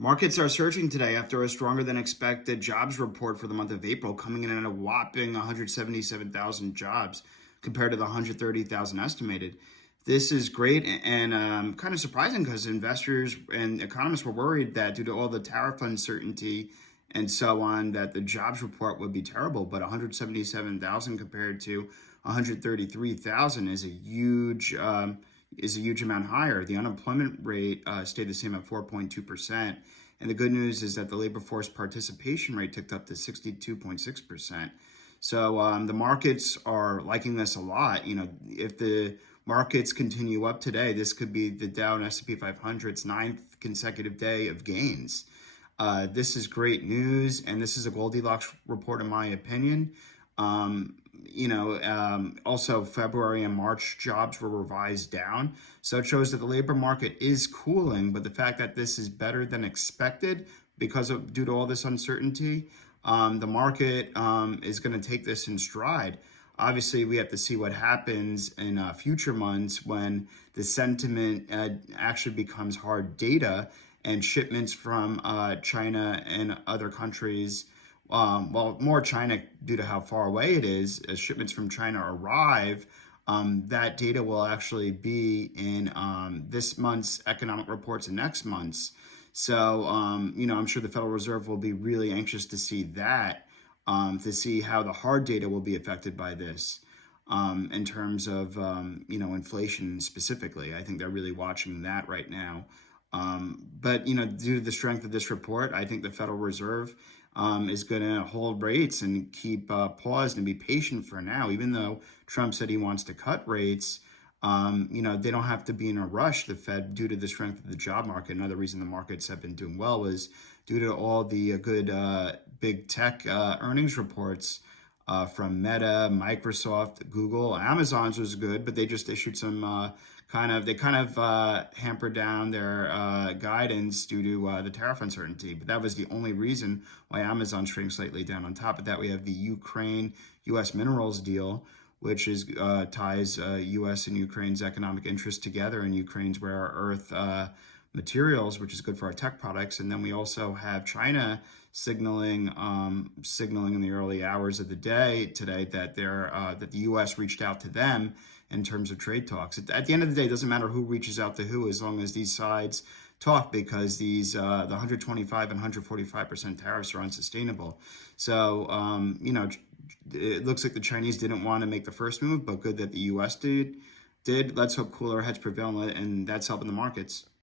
Markets are surging today after a stronger than expected jobs report for the month of April, coming in at a whopping 177,000 jobs compared to the 130,000 estimated. This is great and kind of surprising because investors and economists were worried that due to all the tariff uncertainty and so on, that the jobs report would be terrible. But 177,000 compared to 133,000 is a huge amount higher. The unemployment rate stayed the same at 4.2%. And the good news is that the labor force participation rate ticked up to 62.6%. So the markets are liking this a lot. You know, if the markets continue up today, this could be the Dow and S&P 500's ninth consecutive day of gains. This is great news, and this is a Goldilocks report, in my opinion. Also February and March jobs were revised down. So it shows that the labor market is cooling, but the fact that this is better than expected due to all this uncertainty, the market is going to take this in stride. Obviously, we have to see what happens in future months when the sentiment actually becomes hard data and shipments from China and other countries, more China due to how far away it is, as shipments from China arrive, that data will actually be in this month's economic reports and next month's. So, I'm sure the Federal Reserve will be really anxious to see that, to see how the hard data will be affected by this. In terms of inflation specifically, I think they're really watching that right now. But due to the strength of this report, I think the Federal Reserve is going to hold rates and keep paused and be patient for now. Even though Trump said he wants to cut rates, they don't have to be in a rush. The Fed, due to the strength of the job market, another reason the markets have been doing well was due to all the good big tech earnings reports from Meta, Microsoft, Google. Amazon's was good, but they just issued some hampered down their guidance due to the tariff uncertainty. But that was the only reason why Amazon's trading slightly down. On top of that, we have the Ukraine-U.S. minerals deal, which ties U.S. and Ukraine's economic interests together, and Ukraine's rare earth materials, which is good for our tech products. And then we also have China signaling in the early hours of the day today that that the U.S. reached out to them in terms of trade talks. At the end of the day, it doesn't matter who reaches out to who, as long as these sides talk, because the 125 and 145% tariffs are unsustainable. So it looks like the Chinese didn't want to make the first move, but good that the U.S. did. Let's hope cooler heads prevail, and that's helping the markets.